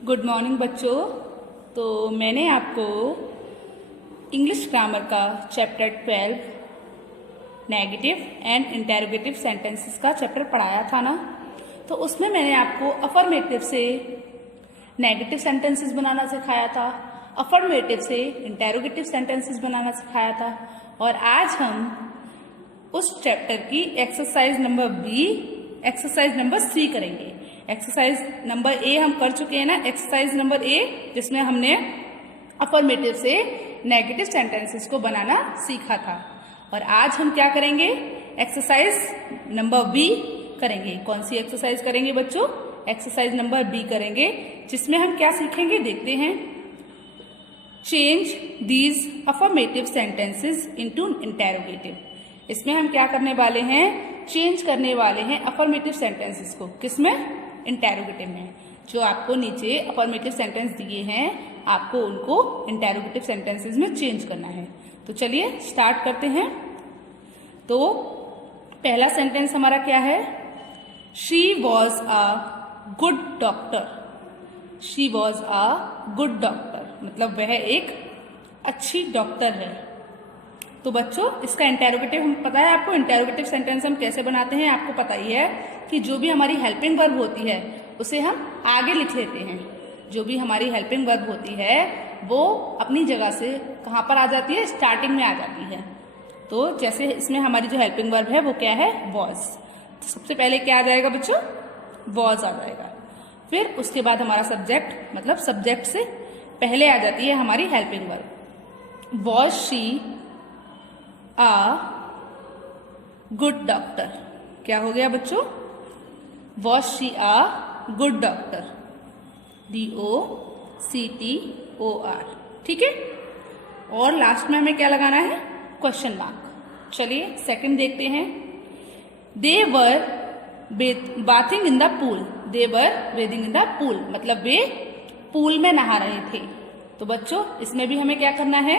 Good morning बच्चों। तो मैंने आपको इंग्लिश ग्रामर का chapter 12 negative and interrogative sentences का चैप्टर पढ़ाया था ना। तो उसमें मैंने आपको अफर्मेटिव से नेगेटिव सेंटेंसेस बनाना सिखाया था, अफर्मेटिव से इंटेरोगेटिव सेंटेंसेस बनाना सिखाया था। और आज हम उस चैप्टर की exercise number B, exercise number C करेंगे। एक्सरसाइज नंबर ए हम कर चुके हैं ना, एक्सरसाइज नंबर ए, जिसमें हमने अफर्मेटिव से नेगेटिव सेंटेंसेस को बनाना सीखा था। और आज हम क्या करेंगे, एक्सरसाइज नंबर बी करेंगे। कौन सी एक्सरसाइज करेंगे बच्चों? एक्सरसाइज नंबर बी करेंगे, जिसमें हम क्या सीखेंगे देखते हैं। Change these affirmative sentences into interrogative. इसमें हम क्या करने वाले हैं, चेंज करने वाले हैं अफर्मेटिव सेंटेंसेस को। किसमें? इंटेरोगेटिव में। जो आपको नीचे अफर्मेटिव सेंटेंस दिए हैं, आपको उनको इंटेरोगेटिव सेंटेंसेस में चेंज करना है। तो चलिए स्टार्ट करते हैं। तो पहला सेंटेंस हमारा क्या है? She was a good doctor. She was a good doctor मतलब वह एक अच्छी डॉक्टर है। तो बच्चों इसका इंटेरोगेटिव हम पता है आपको, इंटेरोगेटिव सेंटेंस हम कैसे बनाते हैं आपको पता ही है कि जो भी हमारी हेल्पिंग वर्ब होती है उसे हम आगे लिख लेते हैं। जो भी हमारी हेल्पिंग वर्ब होती है वो अपनी जगह से कहाँ पर आ जाती है? स्टार्टिंग में आ जाती है। तो जैसे इसमें हमारी जो हेल्पिंग वर्ब है वो क्या है? वॉज। तो सबसे पहले क्या आ जाएगा बच्चों? वॉज आ जाएगा। फिर उसके बाद हमारा सब्जेक्ट, मतलब सब्जेक्ट से पहले आ जाती है हमारी helping verb. Was she a good doctor. क्या हो गया बच्चों? Was she a good doctor, DOCTOR। ठीक है। और लास्ट में हमें क्या लगाना है? Question mark. चलिए सेकंड देखते हैं। They were bathing in the pool. They were bathing in the pool मतलब वे पूल में नहा रहे थे। तो बच्चों इसमें भी हमें क्या करना है,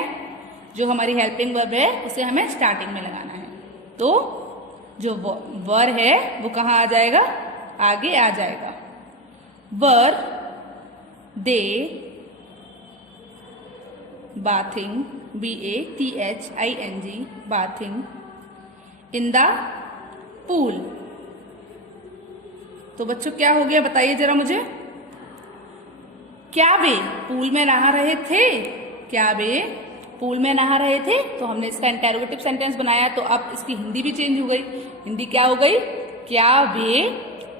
जो हमारी हेल्पिंग वर्ब है उसे हमें स्टार्टिंग में लगाना है। तो जो वर है वो कहाँ आ जाएगा? आगे आ जाएगा। Were they bathing, BATHING, bathing in the pool. तो बच्चों क्या हो गया बताइए जरा मुझे। क्या वे पूल में नहा रहे थे? क्या वे पूल में नहा रहे थे? तो हमने इसका इंटेरोगेटिव सेंटेंस बनाया, तो अब इसकी हिंदी भी चेंज हो गई। हिंदी क्या हो गई? क्या वे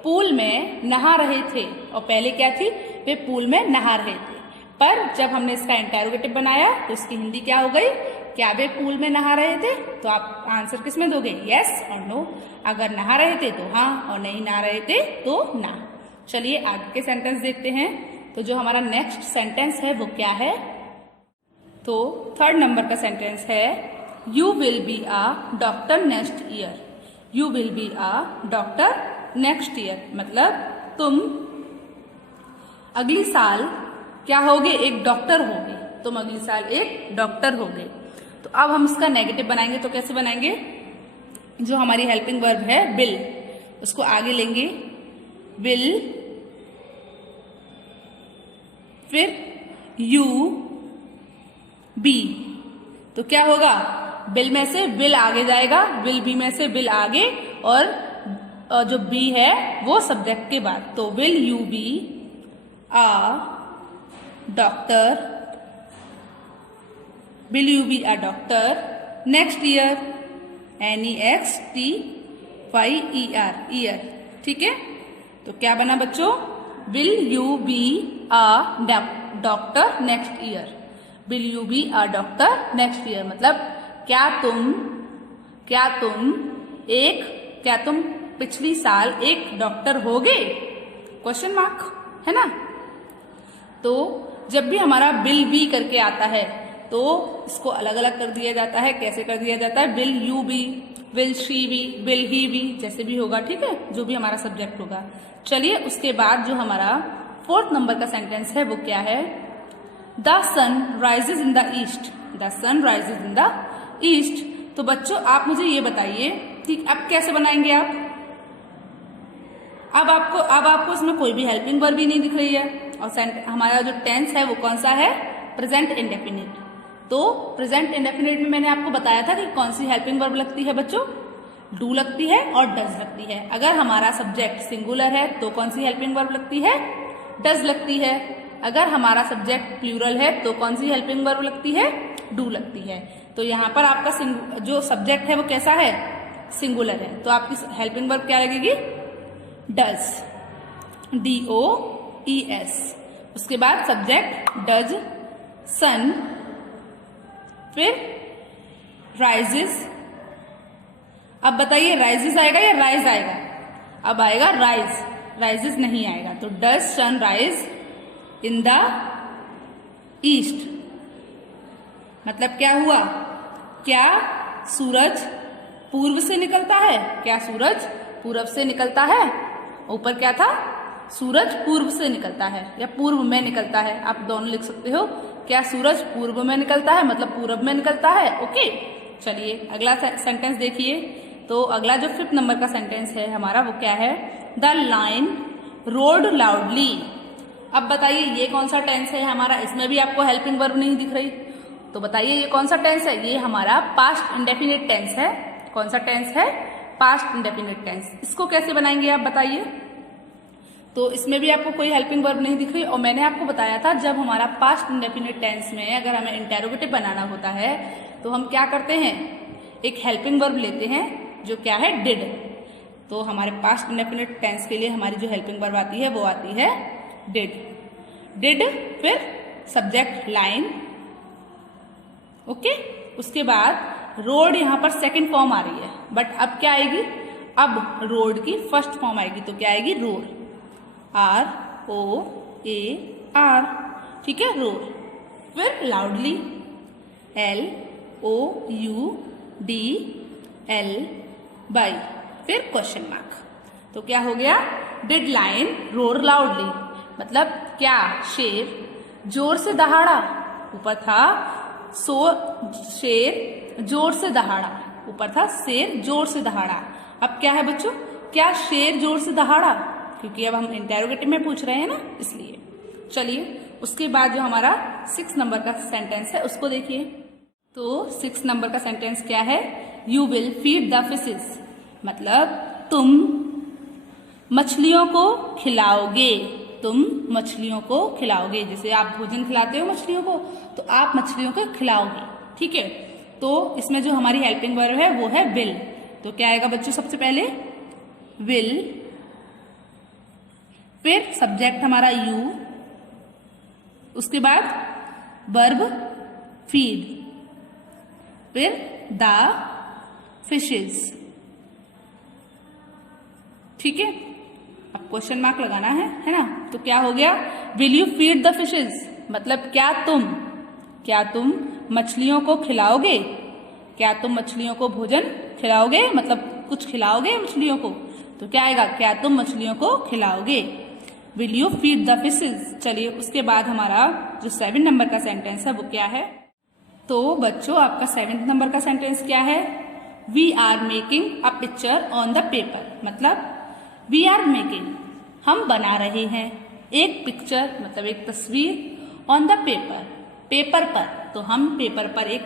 पूल में नहा रहे थे। और पहले क्या थी? वे पूल में नहा रहे थे। पर जब हमने इसका इंटेरोगेटिव बनाया तो इसकी हिंदी क्या हो गई? क्या वे पूल में नहा रहे थे? तो आप आंसर किस में दोगे? यस और नो। अगर नहा रहे थे तो हाँ, और नहीं नहा रहे थे तो ना। चलिए आगे के सेंटेंस देखते हैं। तो जो हमारा नेक्स्ट सेंटेंस है वो क्या है? तो थर्ड नंबर का सेंटेंस है, you will be a doctor next year. You will be a doctor next year मतलब तुम अगली साल क्या होगे? एक डॉक्टर होगे। तुम अगली साल एक डॉक्टर होगे। तो अब हम इसका नेगेटिव बनाएंगे। तो कैसे बनाएंगे? जो हमारी हेल्पिंग वर्ब है विल, उसको आगे लेंगे। विल, फिर यू बी। तो क्या होगा? विल में से विल आगे जाएगा, विल बी में से विल आगे, और जो बी है वो सब्जेक्ट के बाद। तो will you be a doctor, will you be a doctor next year, NEXTYER, year. ठीक है। तो क्या बना बच्चों? Will you be a doctor next year. Will you be a doctor next year मतलब क्या तुम पिछली साल एक डॉक्टर होगे? क्वेश्चन मार्क है ना। तो जब भी हमारा विल बी करके आता है तो इसको अलग अलग कर दिया जाता है। कैसे कर दिया जाता है? Will you be, will she be, will he be, जैसे भी होगा। ठीक है, जो भी हमारा सब्जेक्ट होगा। चलिए उसके बाद जो हमारा फोर्थ नंबर का सेंटेंस है वो क्या है? The sun rises in the east. The sun rises in the east. तो बच्चों आप मुझे ये बताइए कि अब कैसे बनाएंगे आप? अब आपको इसमें कोई भी हेल्पिंग वर्ब भी नहीं दिख रही है। और हमारा जो टेंस है वो कौन सा है, प्रेजेंट इंडेफिनिट। तो प्रेजेंट इंडेफिनिट में मैंने आपको बताया था कि कौन सी हेल्पिंग वर्ब लगती है बच्चों, डू लगती है और डज लगती है। अगर हमारा सब्जेक्ट सिंगुलर है तो कौन सी हेल्पिंग वर्ब लगती है, डज लगती है। अगर हमारा सब्जेक्ट प्लूरल है तो कौन सी हेल्पिंग वर्ब लगती है, डू लगती है। तो यहाँ पर आपका जो सब्जेक्ट है वो कैसा है, सिंगुलर है, तो आपकी हेल्पिंग वर्ब क्या लगेगी, डज, DOES। उसके बाद सब्जेक्ट डज, सन, फिर राइजेस। अब बताइए राइजेस आएगा या राइज आएगा, अब आएगा राइज, राइजेस नहीं आएगा। तो does sun rise in the east, मतलब क्या हुआ, क्या सूरज पूर्व से निकलता है, क्या सूरज पूर्व से निकलता है। ऊपर क्या था, सूरज पूर्व से निकलता है या पूर्व में निकलता है, आप दोनों लिख सकते हो। क्या सूरज पूर्व में निकलता है, मतलब पूरब में निकलता है। ओके, चलिए अगला सेंटेंस देखिए। तो अगला जो 5th नंबर का सेंटेंस है हमारा वो क्या है, द लाइन रोड लाउडली। अब बताइए ये कौन सा टेंस है हमारा, इसमें भी आपको हेल्पिंग वर्ब नहीं दिख रही, तो बताइए ये कौन सा टेंस है, ये हमारा पास्ट इंडेफिनिट टेंस है। कौन सा टेंस है, पास्ट इंडेफिनिट टेंस। इसको कैसे बनाएंगे आप बताइए। तो इसमें भी आपको कोई हेल्पिंग वर्ब नहीं दिख रही, और मैंने आपको बताया था जब हमारा पास्ट इंडेफिनिट टेंस में अगर हमें इंटेरोगेटिव बनाना होता है तो हम क्या करते हैं, एक हेल्पिंग वर्ब लेते हैं जो क्या है, डिड। तो हमारे पास्ट इंडेफिनिट टेंस के लिए हमारी जो हेल्पिंग वर्ब आती है वो आती है डिड। डिड फिर सब्जेक्ट लाइन, ओके। उसके बाद रोड यहाँ पर सेकंड फॉर्म आ रही है, बट अब क्या आएगी, अब रोड की फर्स्ट फॉर्म आएगी, तो क्या आएगी, रोर, ROAR, ठीक है, रोर। फिर लाउडली, LOUDLY, फिर क्वेश्चन मार्क। तो क्या हो गया, डिड लाइन रोर लाउडली, मतलब क्या शेर जोर से दहाड़ा। ऊपर था शेर जोर से दहाड़ा, ऊपर था शेर जोर से दहाड़ा। अब क्या है बच्चों, क्या शेर जोर से दहाड़ा, क्योंकि अब हम इंटेरोगेटिव में पूछ रहे हैं ना, इसलिए। चलिए उसके बाद जो हमारा 6 नंबर का सेंटेंस है उसको देखिए। तो 6 नंबर का सेंटेंस क्या है, you will feed the fishes, मतलब तुम मछलियों को खिलाओगे, तुम मछलियों को खिलाओगे। जैसे आप भोजन खिलाते हो मछलियों को, तो आप मछलियों को खिलाओगे, ठीक है। तो इसमें जो हमारी हेल्पिंग वर्ब है वो है विल। तो क्या आएगा बच्चों, सबसे पहले विल, फिर सब्जेक्ट हमारा यू, उसके बाद वर्ब फीड, फिर द फिशेस, ठीक है। अब क्वेश्चन मार्क लगाना है ना। तो क्या हो गया, will you feed the fishes, मतलब क्या तुम मछलियों को खिलाओगे, क्या तुम मछलियों को भोजन खिलाओगे, मतलब कुछ खिलाओगे मछलियों को। तो क्या आएगा, क्या तुम मछलियों को खिलाओगे, will you feed the fishes. चलिए उसके बाद हमारा जो 7 नंबर का सेंटेंस है वो क्या है। तो बच्चों आपका 7th नंबर का सेंटेंस क्या है, we are making a picture on the paper, मतलब वी आर मेकिंग, हम बना रहे हैं एक पिक्चर, मतलब एक तस्वीर, ऑन द पेपर, पेपर पर। तो हम पेपर पर एक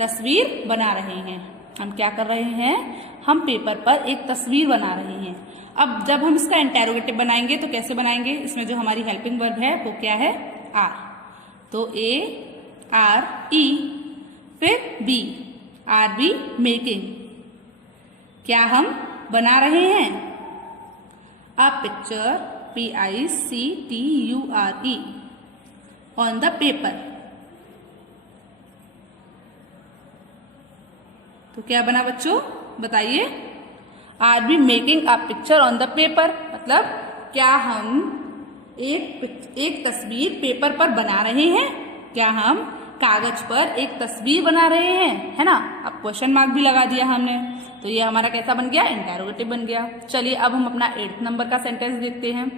तस्वीर बना रहे हैं। हम क्या कर रहे हैं, हम पेपर पर एक तस्वीर बना रहे हैं। अब जब हम इसका इंटेरोगेटिव बनाएंगे तो कैसे बनाएंगे, इसमें जो हमारी हेल्पिंग वर्ब है वो क्या है, आर। तो ARE, फिर B, आर बी मेकिंग, क्या हम बना रहे हैं, a picture, PICTURE, on the paper. तो क्या बना बच्चों बताइए, R be making a picture on the paper, मतलब क्या हम एक तस्वीर पेपर पर बना रहे हैं, क्या हम कागज पर एक तस्वीर बना रहे हैं, है ना। अब क्वेश्चन मार्क भी लगा दिया हमने, तो ये हमारा कैसा बन गया, इंटेरोगेटिव बन गया। चलिए अब हम अपना 8th नंबर का सेंटेंस देखते हैं।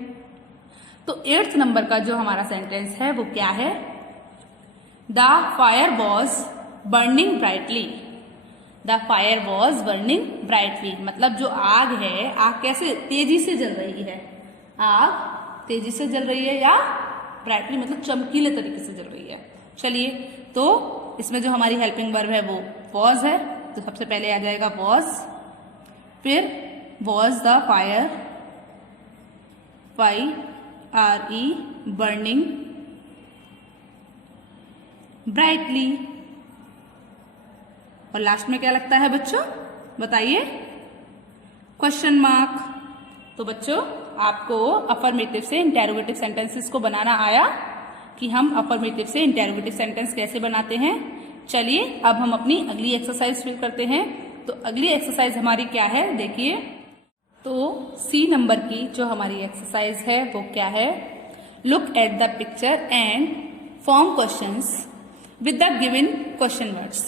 तो 8th नंबर का जो हमारा सेंटेंस है वो क्या है, the fire was burning brightly, the fire was burning brightly, मतलब जो आग है, आग कैसे तेजी से जल रही है, आग तेजी से जल रही है या ब्राइटली मतलब चमकीले तरीके से जल रही है। चलिए, तो इसमें जो हमारी हेल्पिंग वर्ब है वो वॉज है, तो सबसे पहले आ जाएगा वॉज, फिर was the fire, FIRE burning brightly, और लास्ट में क्या लगता है बच्चों, बताइए, क्वेश्चन मार्क। तो बच्चों, आपको अफर्मेटिव से इंटेरोगेटिव सेंटेंसेस को बनाना आया कि हम अफर्मेटिव से इंटेरोगेटिव सेंटेंस कैसे बनाते हैं। चलिए, अब हम अपनी अगली एक्सरसाइज फिल करते हैं। तो अगली एक्सरसाइज हमारी क्या है, देखिए। तो C नंबर की जो हमारी एक्सरसाइज है वो क्या है, look at the picture and form questions with the given question words.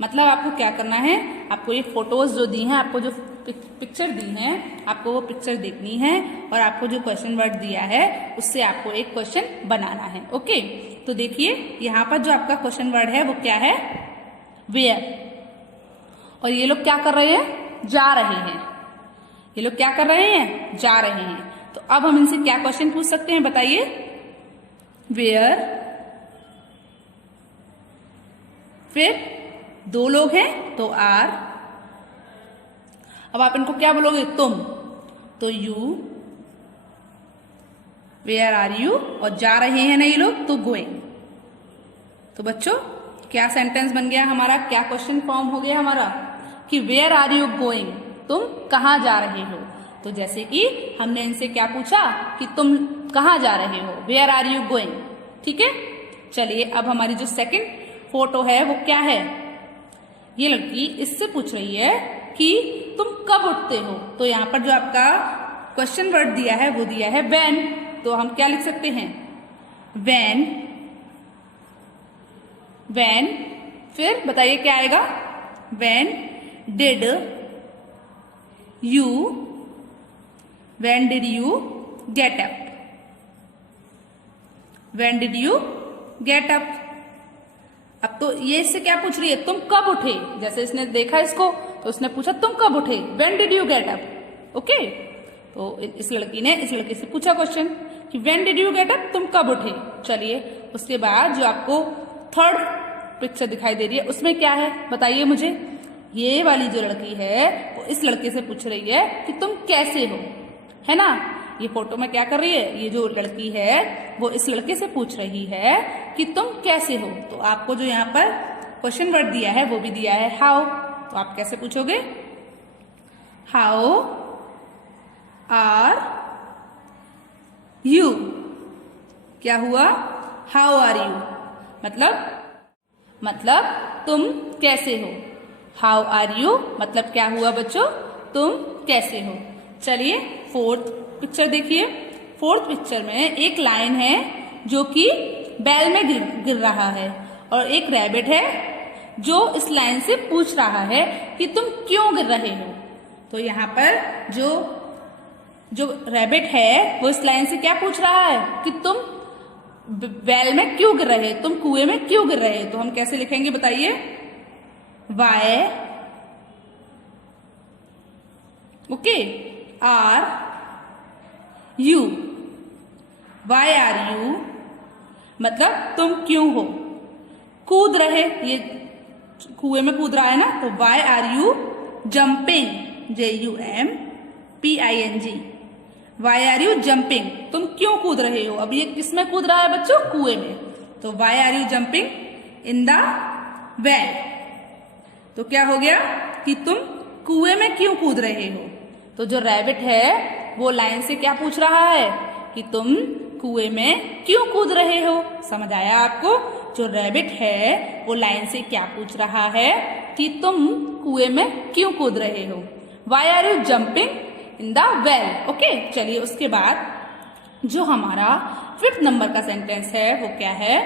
मतलब आपको क्या करना है, आपको ये फोटोज जो दी हैं, आपको जो पिक्चर दी हैं, आपको वो पिक्चर देखनी है और आपको जो क्वेश्चन वर्ड दिया है उससे आपको एक क्वेश्चन बनाना है। ओके, तो देखिए यहाँ पर जो आपका क्वेश्चन वर्ड है वो क्या है, वेयर, और ये लोग क्या कर रहे हैं, जा रहे हैं। ये लोग क्या कर रहे हैं, जा रहे हैं। तो अब हम इनसे क्या क्वेश्चन पूछ सकते हैं, बताइए। वेयर, फिर दो लोग हैं तो आर, अब आप इनको क्या बोलोगे, तुम, तो यू, वेयर आर यू, और जा रहे हैं ना ये लोग, तो गोइंग। तो बच्चों, क्या सेंटेंस बन गया हमारा, क्या क्वेश्चन फॉर्म हो गया हमारा कि वेयर आर यू गोइंग, तुम कहाँ जा रहे हो। तो जैसे कि हमने इनसे क्या पूछा कि तुम कहाँ जा रहे हो, वेयर आर यू गोइंग, ठीक है। चलिए, अब हमारी जो सेकंड फोटो है वो क्या है, ये लड़की इससे पूछ रही है कि तुम कब उठते हो। तो यहाँ पर जो आपका क्वेश्चन वर्ड दिया है वो दिया है व्हेन, तो हम क्या लिख सकते हैं, व्हेन, व्हेन, फिर बताइए क्या आएगा, when did you, when did you get up, when did you get up. अब तो ये इससे क्या पूछ रही है, तुम कब उठे। जैसे इसने देखा इसको तो उसने पूछा तुम कब उठे, when did you get up. Okay, तो इस लड़की ने इस लड़के से पूछा क्वेश्चन कि when did you get up, तुम कब उठे। चलिए, उसके बाद जो आपको थर्ड पिक्चर दिखाई दे रही है उसमें क्या है, बताइए मुझे। ये वाली जो लड़की है वो इस लड़के से पूछ रही है कि तुम कैसे हो, है ना। ये फोटो में क्या कर रही है, ये जो लड़की है वो इस लड़के से पूछ रही है कि तुम कैसे हो। तो आपको जो यहाँ पर क्वेश्चन वर्ड दिया है वो भी दिया है हाउ, तो आप कैसे पूछोगे, हाउ आर यू। क्या हुआ, हाउ आर यू, मतलब तुम कैसे हो। हाउ आर यू मतलब क्या हुआ बच्चों, तुम कैसे हो। चलिए, फोर्थ पिक्चर देखिए। फोर्थ पिक्चर में एक लाइन है जो कि बैल में गिर रहा है, और एक रैबिट है जो इस लाइन से पूछ रहा है कि तुम क्यों गिर रहे हो। तो यहाँ पर जो रैबिट है वो इस लाइन से क्या पूछ रहा है कि तुम बैल में क्यों गिर रहे हो, तुम कुएं में क्यों गिर रहे हो। तो हम कैसे लिखेंगे, बताइए, why, okay, are you, why are you मतलब तुम क्यों हो, कूद रहे, ये कुएं में कूद रहा है ना, तो why are you jumping, JUMPING, why are you jumping, तुम क्यों कूद रहे हो। अब ये किसमें कूद रहा है बच्चों, कुएं में, तो why are you jumping in the well. तो क्या हो गया कि तुम कुएं में क्यों कूद रहे हो। तो जो रैबिट है वो लाइन से क्या पूछ रहा है कि तुम कुएं में क्यों कूद रहे हो। समझ आया आपको, जो रैबिट है वो लाइन से क्या पूछ रहा है कि तुम कुएं में क्यों कूद रहे हो, why are you jumping in the well. Okay, चलिए उसके बाद जो हमारा 5th नंबर का सेंटेंस है वो क्या है।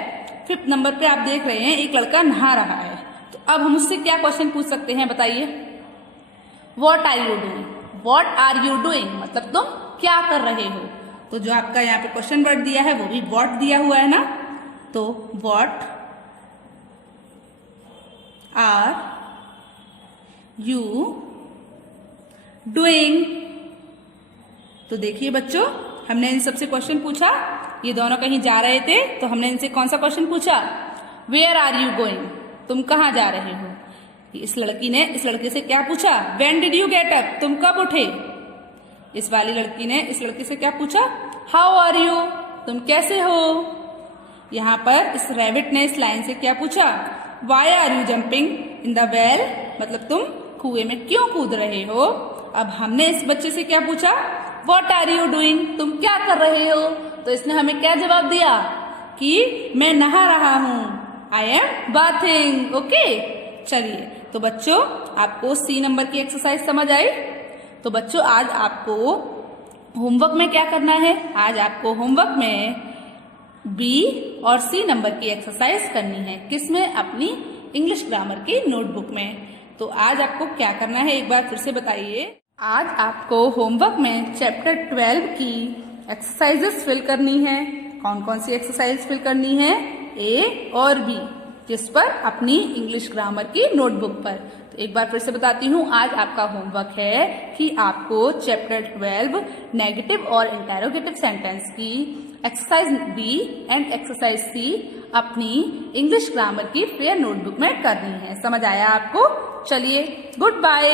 5th नंबर पे आप देख रहे हैं एक लड़का नहा रहा है, तो अब हम उससे क्या क्वेश्चन पूछ सकते हैं, बताइए। What are you doing, what are you doing मतलब तुम क्या कर रहे हो। तो जो आपका यहाँ पे क्वेश्चन वर्ड दिया है वो भी वॉट दिया हुआ है ना, तो वॉट आर यू डूइंग। तो देखिए बच्चों, हमने इन सबसे क्वेश्चन पूछा, ये दोनों कहीं जा रहे थे तो हमने इनसे कौन सा क्वेश्चन पूछा, वेयर आर यू गोइंग, तुम कहाँ जा रहे हो। इस लड़की ने इस लड़के से क्या पूछा, when did you get up, तुम कब उठे। इस वाली लड़की ने इस लड़के से क्या पूछा, हाउ आर यू, तुम कैसे हो। यहाँ पर इस रैबिट ने इस लाइन से क्या पूछा, why are you jumping in the well, मतलब तुम कुएं में क्यों कूद रहे हो। अब हमने इस बच्चे से क्या पूछा, व्हाट आर यू डूइंग, तुम क्या कर रहे हो। तो इसने हमें क्या जवाब दिया कि मैं नहा रहा हूं, आई एम बाथिंग। ओके, चलिए तो बच्चों आपको सी नंबर की एक्सरसाइज समझ आई। तो बच्चों आज आपको होमवर्क में क्या करना है, आज आपको होमवर्क में बी और सी नंबर की एक्सरसाइज करनी है। किसमें, अपनी इंग्लिश ग्रामर की नोटबुक में। तो आज आपको क्या करना है एक बार फिर से बताइए। आज आपको होमवर्क में चैप्टर 12 की एक्सरसाइजेस फिल करनी है। कौन कौन सी एक्सरसाइज फिल करनी है, ए और बी, जिस पर, अपनी इंग्लिश ग्रामर की नोटबुक पर। तो एक बार फिर से बताती हूँ, आज आपका होमवर्क है कि आपको चैप्टर 12 नेगेटिव और इंटेरोगेटिव सेंटेंस की एक्सरसाइज बी एंड एक्सरसाइज सी अपनी इंग्लिश ग्रामर की फेयर नोटबुक में करनी है। समझ आया आपको। चलिए, गुड बाय।